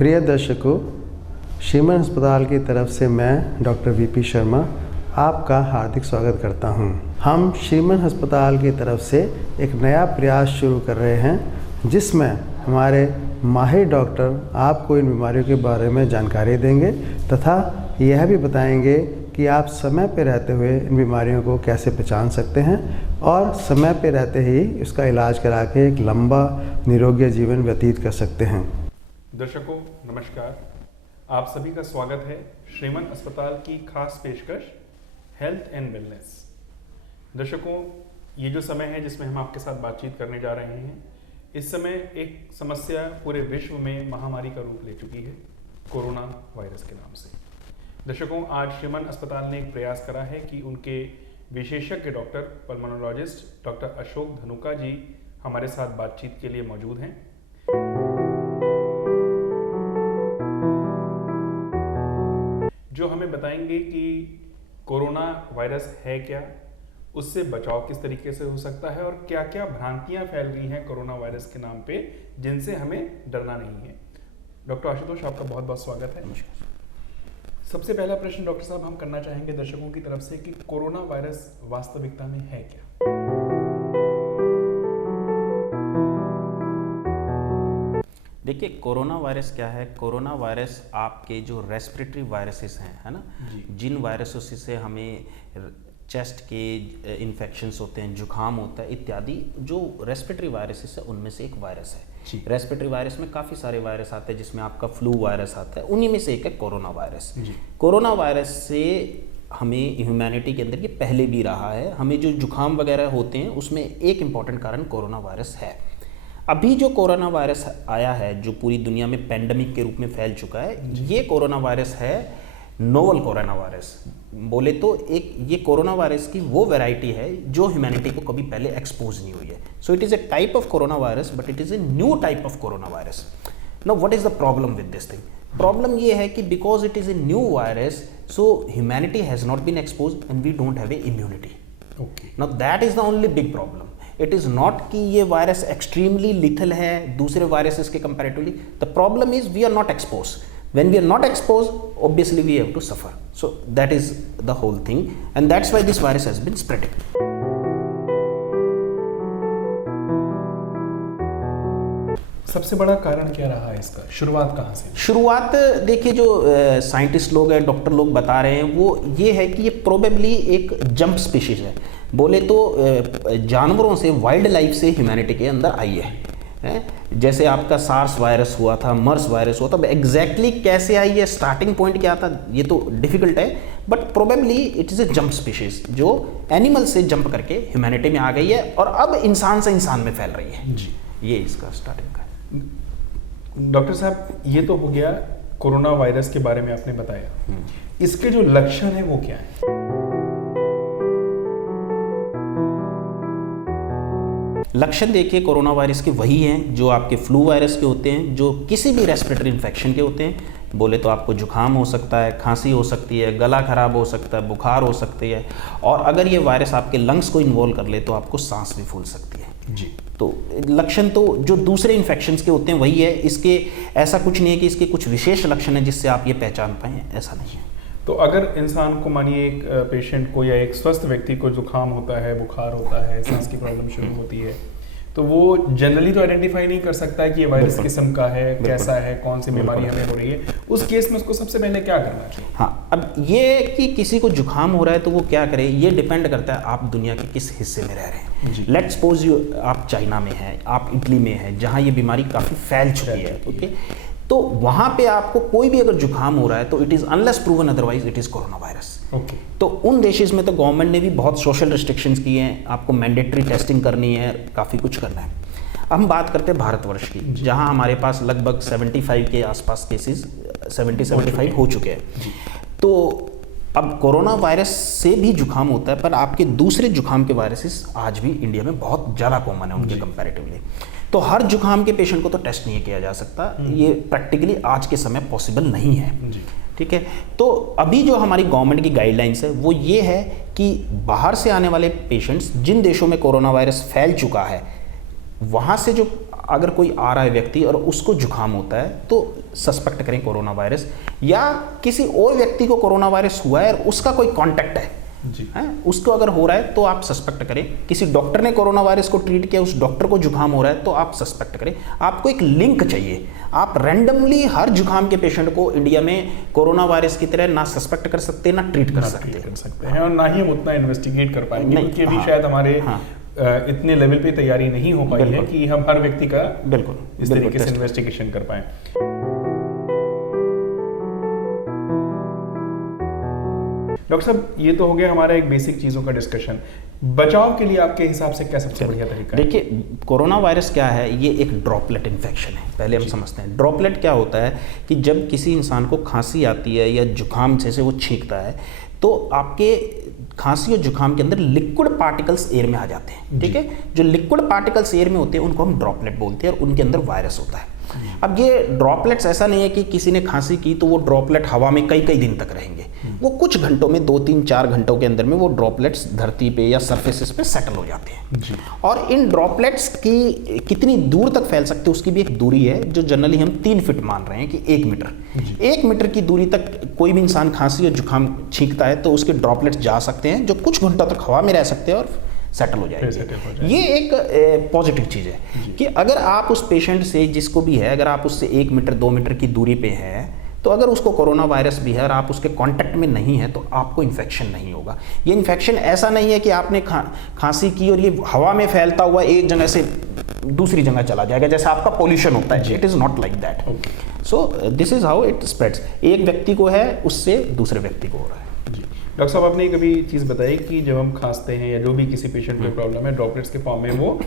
प्रिय दर्शकों, श्रीमन अस्पताल की तरफ से मैं डॉक्टर वीपी शर्मा आपका हार्दिक स्वागत करता हूं। हम श्रीमन अस्पताल की तरफ से एक नया प्रयास शुरू कर रहे हैं जिसमें हमारे माहिर डॉक्टर आपको इन बीमारियों के बारे में जानकारी देंगे तथा यह भी बताएंगे कि आप समय पर रहते हुए इन बीमारियों को कैसे पहचान सकते हैं और समय पर रहते ही इसका इलाज करा के एक लंबा निरोगी जीवन व्यतीत कर सकते हैं। दर्शकों नमस्कार, आप सभी का स्वागत है श्रीमन अस्पताल की खास पेशकश हेल्थ एंड वेलनेस। दर्शकों, ये जो समय है जिसमें हम आपके साथ बातचीत करने जा रहे हैं, इस समय एक समस्या पूरे विश्व में महामारी का रूप ले चुकी है, कोरोना वायरस के नाम से। दर्शकों, आज श्रीमन अस्पताल ने एक प्रयास करा है कि उनके विशेषज्ञ doctor pulmonologist doctor Ashok Dhanuka ji हमारे साथ बातचीत के लिए मौजूद हैं। जो हमें बताएंगे कि कोरोना वायरस है क्या, उससे बचाव किस तरीके से हो सकता है और क्या क्या भ्रांतियां फैल रही हैं कोरोना वायरस के नाम पे जिनसे हमें डरना नहीं है। डॉक्टर आशुतोष, आपका बहुत बहुत स्वागत है। नमस्कार। सबसे पहला प्रश्न डॉक्टर साहब हम करना चाहेंगे दर्शकों की तरफ से कि कोरोना वायरस वास्तविकता में है क्या? देखिए, कोरोना वायरस क्या है। कोरोना वायरस आपके जो रेस्पिरेटरी वायरसेस हैं, है ना, जिन वायरसों से हमें चेस्ट के इन्फेक्शंस होते हैं, जुकाम होता है इत्यादि, जो रेस्पिरेटरी वायरसेस है उनमें से एक वायरस है। रेस्पिरेटरी वायरस में काफ़ी सारे वायरस आते हैं, जिसमें आपका फ्लू वायरस आता है, उन्हीं में से एक है कोरोना वायरस। कोरोना वायरस से हमें ह्यूमैनिटी के अंदर ये पहले भी रहा है। हमें जो जुकाम वगैरह होते हैं उसमें एक इम्पॉर्टेंट कारण कोरोना वायरस है। अभी जो कोरोना वायरस आया है, जो पूरी दुनिया में पेंडेमिक के रूप में फैल चुका है, ये कोरोना वायरस है नोवल कोरोना वायरस। बोले तो एक ये कोरोना वायरस की वो वैरायटी है जो ह्यूमैनिटी को कभी पहले एक्सपोज नहीं हुई है। So it is a type of corona virus, but it is a new type of corona virus. Now what is the problem with this thing? Problem ये है कि because it is a new virus, so humanity has not been expose and we don't have a immunity. Now that is the only big problem. It is not कि ये virus extremely lethal है दूसरे viruses के comparatively. The problem is we are not expose. When we are not exposed, obviously we have to suffer. So that is the whole thing, and that's why this virus has been spreading. सबसे बड़ा कारण क्या रहा है इसका? शुरुआत कहाँ से? शुरुआत देखिए, जो साइंटिस्ट लोग हैं, डॉक्टर लोग बता रहे हैं, वो ये है कि ये प्रोबेबली एक जंप स्पीशीज है। बोले तो जानवरों से, वाइल्ड लाइफ से ह्यूमैनिटी के अंदर आई है। जैसे आपका सार्स वायरस हुआ था, मर्स वायरस हुआ था, एग्जैक्टली कैसे आई है, स्टार्टिंग पॉइंट क्या था, ये तो डिफिकल्ट है, but probably it is A jump species जो एनिमल से जंप करके ह्यूमैनिटी में आ गई है और अब इंसान से इंसान में फैल रही है। ये इसका स्टार्टिंग का। डॉक्टर साहब, ये तो हो गया कोरोना वायरस के बारे में आपने बताया। इसके जो लक्षण है वो क्या है? लक्षण देखिए, कोरोना वायरस के वही हैं जो आपके फ्लू वायरस के होते हैं, जो किसी भी रेस्पिरेटरी इन्फेक्शन के होते हैं। बोले तो आपको जुकाम हो सकता है, खांसी हो सकती है, गला खराब हो सकता है, बुखार हो सकती है, और अगर ये वायरस आपके लंग्स को इन्वॉल्व कर ले तो आपको सांस भी फूल सकती है। जी। तो लक्षण तो जो दूसरे इन्फेक्शंस के होते हैं वही है। इसके ऐसा कुछ नहीं है कि इसके कुछ विशेष लक्षण है जिससे आप ये पहचान पाएँ, ऐसा नहीं है। तो अगर इंसान को, मानिए एक पेशेंट को या एक स्वस्थ व्यक्ति को जुकाम होता है, बुखार होता है, सांस की प्रॉब्लम शुरू होती है, तो वो जनरली तो आइडेंटिफाई नहीं कर सकता है कि ये वायरस किस्म का है, कैसा है, कौन सी बीमारी हमें हो रही है। उस केस में उसको सबसे पहले क्या करना चाहिए? हाँ, अब ये कि किसी को जुकाम हो रहा है तो वो क्या करे, ये डिपेंड करता है आप दुनिया के किस हिस्से में रह रहे हैं। लेट्स सपोज आप चाइना में हैं, आप इटली में हैं, जहाँ ये बीमारी काफ़ी फैल चुकी है, ओके, तो वहाँ पे आपको कोई भी अगर जुकाम हो रहा है तो it is unless proven otherwise it is corona virus. Okay. तो उन देशों में तो गवर्नमेंट ने भी बहुत सोशल रिस्ट्रिक्शंस किए हैं, आपको मैंडेटरी टेस्टिंग करनी है, काफ़ी कुछ करना है। हम बात करते हैं भारतवर्ष की, जहाँ हमारे पास लगभग 75 के आसपास केसेस 70-75 हो चुके हैं। तो अब कोरोना वायरस से भी जुकाम होता है, पर आपके दूसरे जुकाम के वायरसेस आज भी इंडिया में बहुत ज़्यादा कॉमन है उनके कंपैरेटिवली। तो हर जुकाम के पेशेंट को तो टेस्ट नहीं किया जा सकता, ये प्रैक्टिकली आज के समय पॉसिबल नहीं है। ठीक है, तो अभी जो हमारी गवर्नमेंट की गाइडलाइंस है वो ये है कि बाहर से आने वाले पेशेंट्स, जिन देशों में कोरोना वायरस फैल चुका है, वहाँ से जो अगर कोई आ रहा है व्यक्ति और उसको जुकाम होता है, तो सस्पेक्ट करें कोरोना वायरस, या किसी और व्यक्ति को कोरोना वायरस हुआ है और उसका कोई कॉन्टैक्ट है जी, उसको अगर हो रहा है तो आप सस्पेक्ट करें। किसी डॉक्टर ने कोरोना वायरस को ट्रीट किया, उस डॉक्टर को जुकाम हो रहा है तो आप सस्पेक्ट करें। आपको एक लिंक चाहिए। आप रैंडमली हर जुकाम के पेशेंट को इंडिया में कोरोना वायरस की तरह ना सस्पेक्ट कर सकते, ना ट्रीट कर सकते हैं, और ना ही हम उतना इन्वेस्टिगेट कर पाएंगे, क्योंकि अभी शायद हमारे इतने लेवल पे तैयारी नहीं हो पाई है कि हम हर व्यक्ति का बिल्कुल इस तरीके से इन्वेस्टिगेशन कर पाए। डॉक्टर साहब, ये तो हो गया हमारा एक बेसिक चीज़ों का डिस्कशन। बचाव के लिए आपके हिसाब से क्या सबसे बढ़िया तरीका है? देखिए, कोरोना वायरस क्या है, ये एक ड्रॉपलेट इन्फेक्शन है। पहले हम समझते हैं ड्रॉपलेट क्या होता है कि जब किसी इंसान को खांसी आती है या जुकाम जैसे वो छींकता है तो आपके खांसी और जुकाम के अंदर लिक्विड पार्टिकल्स एयर में आ जाते हैं। ठीक है, जो लिक्विड पार्टिकल्स एयर में होते हैं उनको हम ड्रॉपलेट बोलते हैं और उनके अंदर वायरस होता है। अब ये ड्रॉपलेट्स ऐसा नहीं है कि किसी ने खांसी की तो वो ड्रॉपलेट हवा में कई कई दिन तक रहेंगे। वो कुछ घंटों में, 2-3-4 घंटों के अंदर में वो ड्रॉपलेट्स धरती पे या सरफेसेस पे सेटल हो जाते हैं जी। और इन ड्रॉपलेट्स की कितनी दूर तक फैल सकते हैं उसकी भी एक दूरी है, जो जनरली हम 3 फीट मान रहे हैं कि 1 मीटर। 1 मीटर की दूरी तक कोई भी इंसान खांसी और जुकाम छींकता है तो उसके ड्रॉपलेट्स जा सकते हैं, जो कुछ घंटों तक हवा में रह सकते हैं और सेटल हो जाएगी। ये एक पॉजिटिव चीज़ है कि अगर आप उस पेशेंट से, जिसको भी है, अगर आप उससे 1 मीटर 2 मीटर की दूरी पे हैं तो अगर उसको कोरोना वायरस भी है और आप उसके कांटेक्ट में नहीं है तो आपको इन्फेक्शन नहीं होगा। ये इन्फेक्शन ऐसा नहीं है कि आपने खांसी की और ये हवा में फैलता हुआ एक जगह से दूसरी जगह चला जाएगा जैसे आपका पोल्यूशन होता है। It is not like that. So this is how it spreads. एक व्यक्ति को है, उससे दूसरे व्यक्ति को हो रहा है। डॉक्टर साहब, आपने कभी चीज़ बताई कि जब हम खांसते हैं या जो भी किसी पेशेंट को प्रॉब्लम है, ड्रॉपलेट्स के फॉर्म में वो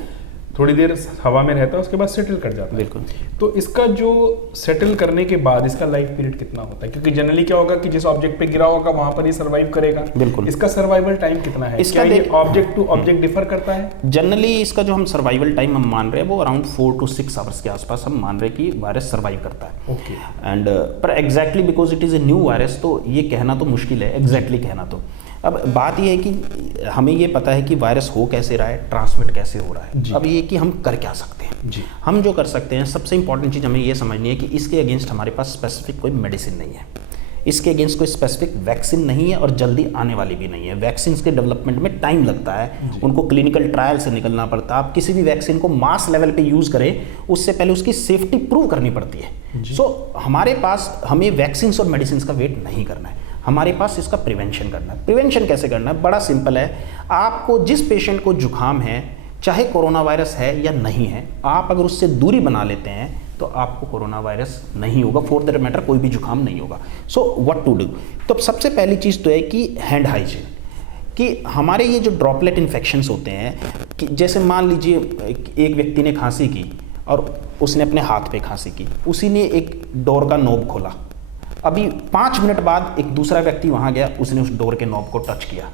थोड़ी देर हवा में रहता है, उसके बाद सेटल कर जाता है। बिल्कुल। तो इसका जो सेटल करने के बाद इसका लाइफ पीरियड कितना होता है? क्योंकि जनरली क्या होगा कि जिस ऑब्जेक्ट पे गिरा होगा वहां पर ही सर्वाइव करेगा। बिल्कुल। इसका सर्वाइवल टाइम कितना है? इसका क्या ये ऑब्जेक्ट टू ऑब्जेक्ट डिफर करता है? जनरली इसका जो हम सर्वाइवल टाइम हम मान रहे हैं वो अराउंड 4 to 6 आवर्स के आसपास हम मान रहे हैं कि वायरस सर्वाइव करता है। ओके। एंड पर exactly because it is a new virus तो ये कहना तो मुश्किल है, एग्जैक्टली कहना तो। अब बात यह है कि हमें ये पता है कि वायरस हो कैसे रहा है, ट्रांसमिट कैसे हो रहा है। अब ये कि हम कर क्या सकते हैं जी। हम जो कर सकते हैं, सबसे इंपॉर्टेंट चीज़ हमें ये समझनी है कि इसके अगेंस्ट हमारे पास स्पेसिफिक कोई मेडिसिन नहीं है, इसके अगेंस्ट कोई स्पेसिफिक वैक्सीन नहीं है और जल्दी आने वाली भी नहीं है। वैक्सीन के डेवलपमेंट में टाइम लगता है, उनको क्लिनिकल ट्रायल से निकलना पड़ता है। आप किसी भी वैक्सीन को मास लेवल पे यूज़ करें उससे पहले उसकी सेफ्टी प्रूव करनी पड़ती है। सो हमारे पास, हमें वैक्सीन और मेडिसिन का वेट नहीं करना है, हमारे पास इसका प्रिवेंशन करना है। प्रिवेंशन कैसे करना है? बड़ा सिंपल है। आपको जिस पेशेंट को जुकाम है, चाहे कोरोना वायरस है या नहीं है, आप अगर उससे दूरी बना लेते हैं तो आपको कोरोना वायरस नहीं होगा। फॉर दैट मैटर कोई भी जुकाम नहीं होगा। So what to do? तो सबसे पहली चीज़ तो है कि हैंड हाइजीन, कि हमारे ये जो ड्रॉपलेट इन्फेक्शंस होते हैं, कि जैसे मान लीजिए एक व्यक्ति ने खांसी की और उसने अपने हाथ पे खांसी की, उसी ने एक डोर का नॉब खोला, अभी 5 मिनट बाद एक दूसरा व्यक्ति वहाँ गया, उसने उस डोर के नॉब को टच किया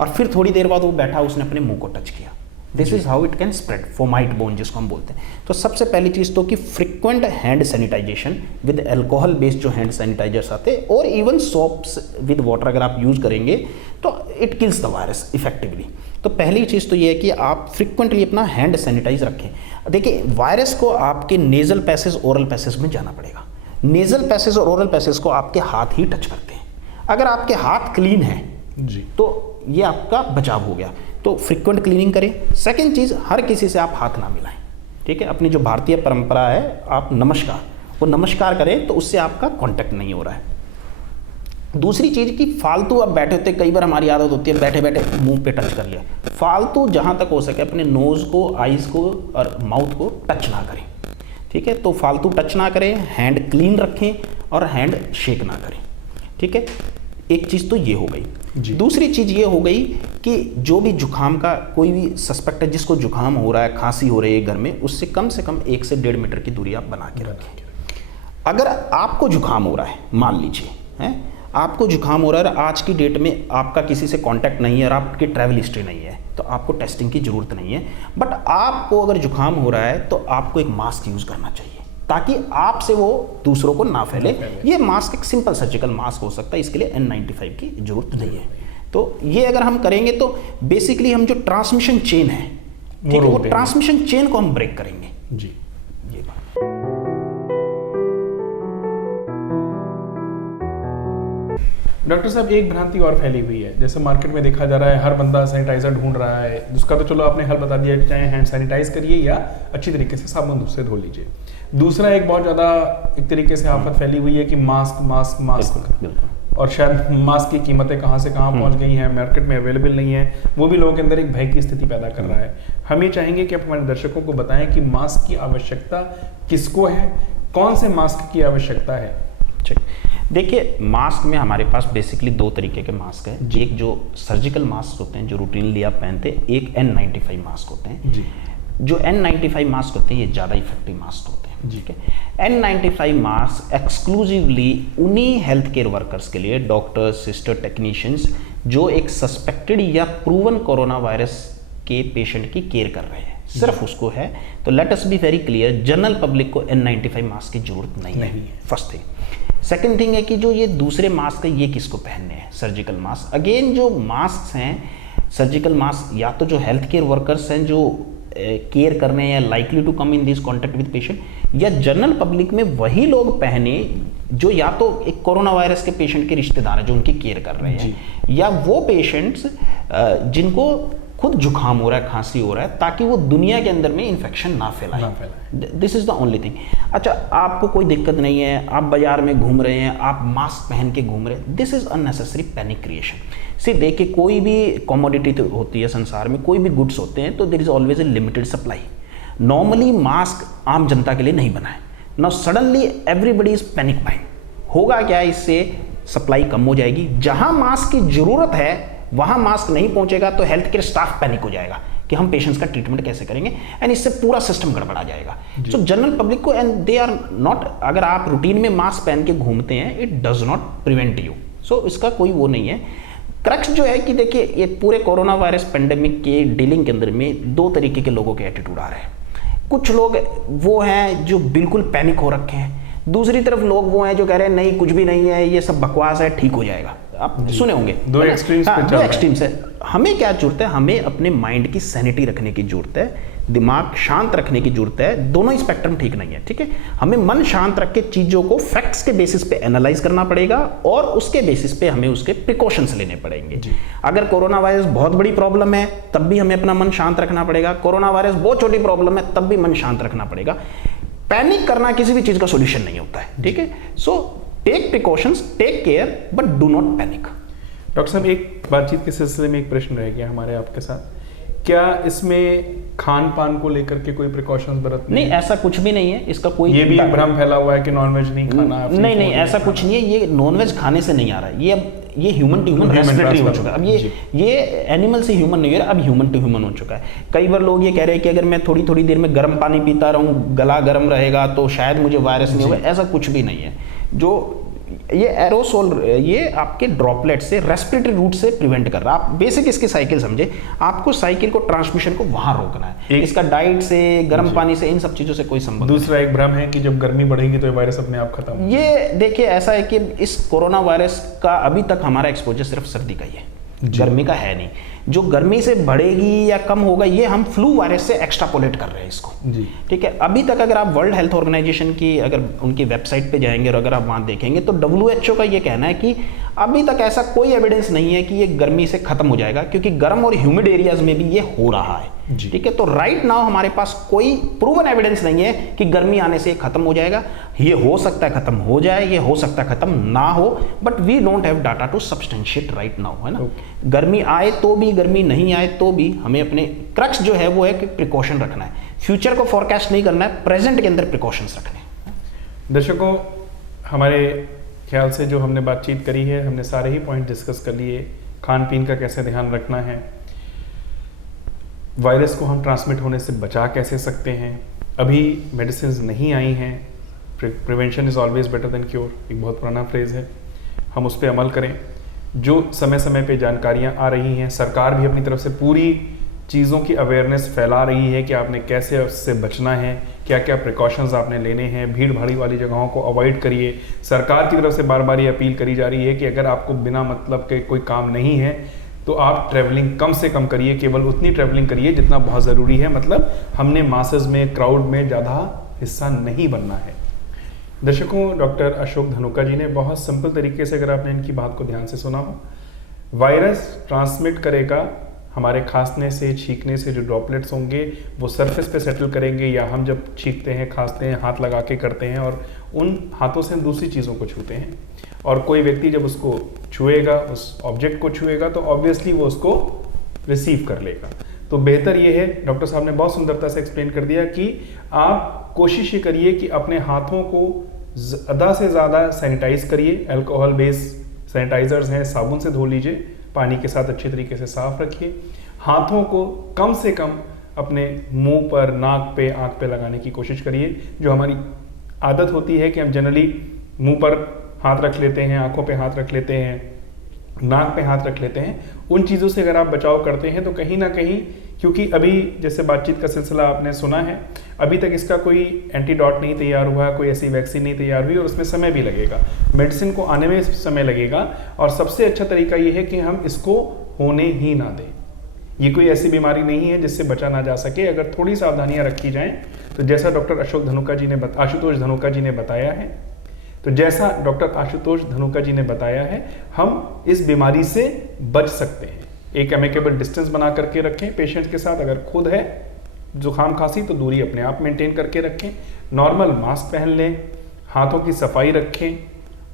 और फिर थोड़ी देर बाद वो बैठा, उसने अपने मुंह को टच किया। This is how it can spread, fomite bone जिसको हम बोलते हैं। तो सबसे पहली चीज़ तो कि frequent hand sanitization with alcohol based जो हैंड सैनिटाइजर्स आते हैं, और इवन सोप्स विद वाटर अगर आप यूज़ करेंगे तो it kills the virus effectively. तो पहली चीज़ तो ये है कि आप फ्रिक्वेंटली अपना हैंड सैनिटाइज रखें। देखिए, वायरस को आपके नेजल पैसेज, ओरल पैसेज में जाना पड़ेगा। नेजल पैसेज और ओरल पैसेज को आपके हाथ ही टच करते हैं। अगर आपके हाथ क्लीन है जी तो ये आपका बचाव हो गया। तो फ्रिक्वेंट क्लीनिंग करें। सेकंड चीज़, हर किसी से आप हाथ ना मिलाएं। ठीक है, अपनी जो भारतीय परंपरा है, आप नमस्कार, वो नमस्कार करें तो उससे आपका कांटेक्ट नहीं हो रहा है। दूसरी चीज़ कि फालतू आप बैठे होते, कई बार हमारी आदत होती है बैठे बैठे मुंह पे टच कर लिया। फालतू जहाँ तक हो सके अपने नोज़ को, आइज़ को और माउथ को टच ना करें। ठीक है, तो फालतू टच ना करें, हैंड क्लीन रखें और हैंड शेक ना करें। ठीक है, एक चीज़ तो ये हो गई। दूसरी चीज़ ये हो गई कि जो भी जुकाम का कोई भी सस्पेक्ट है, जिसको जुकाम हो रहा है, खांसी हो रही है घर में, उससे कम से कम 1 से 1.5 मीटर की दूरी आप बना के रखें। अगर आपको जुकाम हो रहा है, मान लीजिए हैं आपको जुकाम हो रहा है, आज की डेट में आपका किसी से कांटेक्ट नहीं है और आपकी ट्रैवल हिस्ट्री नहीं है, तो आपको टेस्टिंग की ज़रूरत नहीं है। बट आपको अगर जुकाम हो रहा है तो आपको एक मास्क यूज़ करना चाहिए ताकि आपसे वो दूसरों को ना फैले। ये मास्क एक सिंपल सर्जिकल मास्क हो सकता है, इसके लिए N95 की जरूरत नहीं है। तो ये अगर हम करेंगे तो बेसिकली हम जो ट्रांसमिशन चेन है, ठीक है, वो ट्रांसमिशन चेन को हम ब्रेक करेंगे जी। ये बात। डॉक्टर साहब, एक भ्रांति और फैली हुई है, जैसे मार्केट में देखा जा रहा है हर बंदा सैनिटाइजर ढूंढ रहा है, उसका तो चलो आपने हल बता दिया, चाहे हैंड सैनिटाइज करिए या अच्छी तरीके से साबुन से धो लीजिए। दूसरा एक बहुत ज़्यादा एक तरीके से आफत फैली हुई है कि मास्क मास्क मास्क, और शायद मास्क की कीमतें कहाँ से कहाँ पहुँच गई हैं, मार्केट में अवेलेबल नहीं है, वो भी लोगों के अंदर एक भय की स्थिति पैदा कर रहा है। हम ये चाहेंगे कि आप हमारे दर्शकों को बताएं कि मास्क की आवश्यकता किसको है, कौन से मास्क की आवश्यकता है। ठीक, देखिए मास्क में हमारे पास बेसिकली दो तरीके के मास्क हैं। एक जो सर्जिकल मास्क होते हैं जो रूटीनली आप पहनते हैं, एक N95 मास्क होते हैं जी। जो N95 मास्क होते हैं ये ज़्यादा इफेक्टिव मास्क होते हैं। ठीक है, N95 मास्क एक्सक्लूसिवली उन्हीं हेल्थ केयर वर्कर्स के लिए, डॉक्टर्स, सिस्टर, टेक्नीशियंस जो एक सस्पेक्टेड या प्रूवन कोरोना वायरस के पेशेंट की केयर कर रहे हैं, सिर्फ उसको है। तो let us be very clear, general public को N95 मास्क की जरूरत नहीं है। First thing. सेकेंड थिंग है कि जो ये दूसरे मास्क है ये किसको पहनने हैं, सर्जिकल मास्क। अगेन जो मास्क हैं सर्जिकल मास्क या तो जो हेल्थ केयर वर्कर्स हैं जो केयर कर रहे हैं या likely to come in this contact with patient, या जनरल पब्लिक में वही लोग पहने जो या तो एक कोरोना वायरस के पेशेंट के रिश्तेदार हैं जो उनकी केयर कर रहे हैं, या वो पेशेंट्स जिनको खुद जुकाम हो रहा है, खांसी हो रहा है, ताकि वो दुनिया के अंदर में इन्फेक्शन ना फैलाए। This is the only thing. अच्छा, आपको कोई दिक्कत नहीं है, आप बाजार में घूम रहे हैं, आप मास्क पहन के घूम रहे हैं, this is unnecessary panic creation. See देखिए, कोई भी कमोडिटी तो होती है संसार में, कोई भी गुड्स होते हैं तो there is always a limited supply. Normally mask आम जनता के लिए नहीं बना है। Now suddenly everybody is panic buying. होगा क्या, इससे सप्लाई कम हो जाएगी। जहां मास्क की जरूरत है वहां मास्क नहीं पहुंचेगा तो हेल्थ केयर स्टाफ पैनिक हो जाएगा कि हम पेशेंट्स का ट्रीटमेंट कैसे करेंगे, एंड इससे पूरा सिस्टम गड़बड़ा जाएगा। सो जनरल पब्लिक को, एंड दे आर नॉट, अगर आप रूटीन में मास्क पहन के घूमते हैं, it does not prevent you. So इसका कोई वो नहीं है। क्रक्स जो है कि देखिए, ये पूरे कोरोना वायरस पेंडेमिक के डीलिंग के अंदर में दो तरीके के लोगों के एटीट्यूड आ रहे हैं। कुछ लोग वो हैं जो बिल्कुल पैनिक हो रखे हैं, दूसरी तरफ लोग वो हैं जो कह रहे हैं नहीं कुछ भी नहीं है, ये सब बकवास है, ठीक हो जाएगा। आप सुने होंगे दो एक्सट्रीम्स। हाँ, दो एक्सट्रीम्स है। हमें क्या जरूरत है, हमें अपने माइंड की सैनिटी रखने की जरूरत है, दिमाग शांत रखने की जरूरत है। दोनों ही स्पेक्ट्रम ठीक नहीं है, ठीक है। हमें मन शांत रख के चीजों को फैक्ट्स के बेसिस पे एनालाइज करना पड़ेगा और उसके बेसिस पे हमें उसके प्रिकॉशंस लेने पड़ेंगे। अगर कोरोना वायरस बहुत बड़ी प्रॉब्लम है तब भी हमें अपना मन शांत रखना पड़ेगा, कोरोना वायरस बहुत छोटी प्रॉब्लम है तब भी मन शांत रखना पड़ेगा। पैनिक करना किसी भी चीज का सॉल्यूशन नहीं होता है, ठीक है। So take precautions, take care, but do not panic. Doctor साहब, एक बातचीत के सिलसिले में एक प्रश्न रह गया हमारे आपके साथ, क्या इसमें खान पान को लेकर के कोई प्रिकॉशंस बरतने? नहीं, ऐसा कुछ भी नहीं है। इसका कोई ये भी भ्रम फैला हुआ है कि नॉनवेज नहीं खाना। नहीं, ऐसा कुछ नहीं है। ये नॉनवेज खाने से नहीं आ रहा है, ये ह्यूमन टू ह्यूमन रेस्पिरेटरी हो चुका है। अब ये एनिमल से ह्यूमन नहीं है, अब ह्यूमन टू ह्यूमन हो चुका है। कई बार लोग ये कह रहे हैं कि अगर मैं थोड़ी थोड़ी देर में गर्म पानी पीता रहूं, गला गर्म रहेगा तो शायद मुझे वायरस नहीं होगा। ऐसा कुछ भी नहीं है। जो ये एरोसोल, ये आपके ड्रॉपलेट से, रेस्पिरेटरी रूट से प्रिवेंट कर रहा है। आप बेसिक इसकी साइकिल समझे, आपको साइकिल को, ट्रांसमिशन को वहां रोकना है। इसका डाइट से, गर्म पानी से, इन सब चीजों से कोई संबंध। दूसरा एक भ्रम है कि जब गर्मी बढ़ेगी तो ये वायरस अपने आप खत्म। ये देखिए, ऐसा है कि इस कोरोना वायरस का अभी तक हमारा एक्सपोजर सिर्फ सर्दी का ही है, गर्मी का है नहीं। जो गर्मी से बढ़ेगी या कम होगा ये हम फ्लू वायरस से एक्स्ट्रापोलेट कर रहे हैं इसको, ठीक है। अभी तक अगर आप वर्ल्ड हेल्थ ऑर्गेनाइजेशन की, अगर उनकी वेबसाइट पे जाएंगे और अगर आप वहां देखेंगे तो WHO का ये कहना है कि अभी तक ऐसा कोई एविडेंस नहीं है कि ये गर्मी से खत्म हो जाएगा, क्योंकि गर्म और ह्यूमिड एरियाज में भी ये हो रहा है, ठीक है। तो राइट नाउ हमारे पास कोई प्रूवन एविडेंस नहीं है कि गर्मी आने से खत्म हो जाएगा। ये हो सकता है खत्म हो जाए, ये हो सकता है खत्म ना हो, but we don't have data to substantiate right now, है ना। गर्मी आए तो भी, गर्मी नहीं आए तो भी हमें अपने क्रक्स जो है वो है कि प्रिकॉशन रखना है। फ्यूचर को फोरकास्ट नहीं करना है, प्रेजेंट के अंदर प्रिकॉशंस रखने हैं। दर्शकों, हमारे ख्याल से जो हमने बातचीत करी है, हमने सारे ही पॉइंट डिस्कस कर लिए। खान पीन का कैसे ध्यान रखना है, वायरस को हम ट्रांसमिट होने से बचा कैसे सकते हैं, अभी मेडिसिन नहीं आई हैं, prevention is always better than cure, एक बहुत पुराना फ्रेज़ है, हम उस पर अमल करें। जो समय समय पे जानकारियाँ आ रही हैं, सरकार भी अपनी तरफ से पूरी चीज़ों की अवेयरनेस फैला रही है कि आपने कैसे उससे बचना है, क्या क्या प्रिकॉशंस आपने लेने हैं, भीड़ भाड़ी वाली जगहों को अवॉइड करिए। सरकार की तरफ से बार बार ये अपील करी जा रही है कि अगर आपको बिना मतलब के कोई काम नहीं है तो आप ट्रैवलिंग कम से कम करिए, केवल उतनी ट्रैवलिंग करिए जितना बहुत ज़रूरी है। मतलब हमने मासेस में, क्राउड में ज़्यादा हिस्सा नहीं बनना है। दर्शकों, डॉक्टर अशोक धनुका जी ने बहुत सिंपल तरीके से, अगर आपने इनकी बात को ध्यान से सुना हो, वायरस ट्रांसमिट करेगा हमारे खांसने से, छींकने से जो ड्रॉपलेट्स होंगे वो सरफेस पे सेटल करेंगे, या हम जब छींकते हैं, खांसते हैं, हाथ लगा के करते हैं और उन हाथों से हम दूसरी चीज़ों को छूते हैं, और कोई व्यक्ति जब उसको छुएगा, उस ऑब्जेक्ट को छुएगा, तो ऑब्वियसली वो उसको रिसीव कर लेगा। तो बेहतर ये है, डॉक्टर साहब ने बहुत सुंदरता से एक्सप्लेन कर दिया कि आप कोशिश ये करिए कि अपने हाथों को ज़्यादा से ज़्यादा सैनिटाइज करिए। अल्कोहल बेस्ड सैनिटाइजर्स हैं, साबुन से धो लीजिए, पानी के साथ अच्छे तरीके से साफ रखिए। हाथों को कम से कम अपने मुंह पर, नाक पे, आंख पे लगाने की कोशिश करिए। जो हमारी आदत होती है कि हम जनरली मुंह पर हाथ रख लेते हैं, आंखों पे हाथ रख लेते हैं, नाक पे हाथ रख लेते हैं, उन चीज़ों से अगर आप बचाव करते हैं तो कहीं ना कहीं, क्योंकि अभी जैसे बातचीत का सिलसिला आपने सुना है, अभी तक इसका कोई एंटीडॉट नहीं तैयार हुआ, कोई ऐसी वैक्सीन नहीं तैयार हुई, और उसमें समय भी लगेगा, मेडिसिन को आने में समय लगेगा। और सबसे अच्छा तरीका ये है कि हम इसको होने ही ना दें। ये कोई ऐसी बीमारी नहीं है जिससे बचा ना जा सके। अगर थोड़ी सावधानियां रखी जाएं तो जैसा डॉक्टर आशुतोष धनुका जी ने बताया है, हम इस बीमारी से बच सकते हैं। एक एमिकेबल डिस्टेंस बना करके रखें पेशेंट के साथ। अगर खुद है जुकाम खांसी तो दूरी अपने आप मेंटेन करके रखें, नॉर्मल मास्क पहन लें, हाथों की सफाई रखें,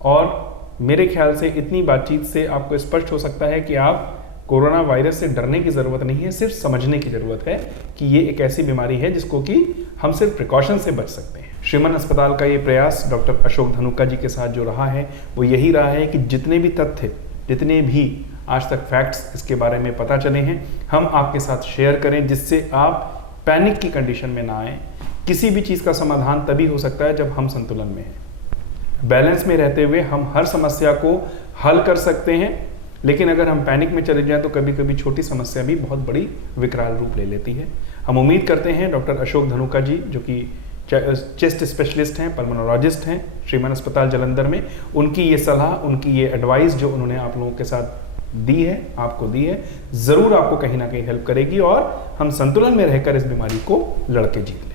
और मेरे ख्याल से इतनी बातचीत से आपको स्पष्ट हो सकता है कि आप कोरोना वायरस से डरने की ज़रूरत नहीं है, सिर्फ समझने की ज़रूरत है कि ये एक ऐसी बीमारी है जिसको कि हम सिर्फ प्रिकॉशन से बच सकते हैं। श्रीमन अस्पताल का ये प्रयास डॉक्टर अशोक धनुका जी के साथ जो रहा है वो यही रहा है कि जितने भी तथ्य, जितने भी आज तक फैक्ट्स इसके बारे में पता चले हैं, हम आपके साथ शेयर करें, जिससे आप पैनिक की कंडीशन में ना आए। किसी भी चीज़ का समाधान तभी हो सकता है जब हम संतुलन में हैं। बैलेंस में रहते हुए हम हर समस्या को हल कर सकते हैं, लेकिन अगर हम पैनिक में चले जाएं तो कभी कभी छोटी समस्या भी बहुत बड़ी विकराल रूप ले लेती है। हम उम्मीद करते हैं डॉक्टर अशोक धनुका जी, जो कि चेस्ट स्पेशलिस्ट हैं, पल्मोनोलॉजिस्ट हैं श्रीमन अस्पताल जालंधर में, उनकी ये सलाह, उनकी ये एडवाइस जो उन्होंने आप लोगों के साथ दी है, आपको दी है, ज़रूर आपको कहीं ना कहीं हेल्प करेगी और हम संतुलन में रहकर इस बीमारी को लड़के जीतें।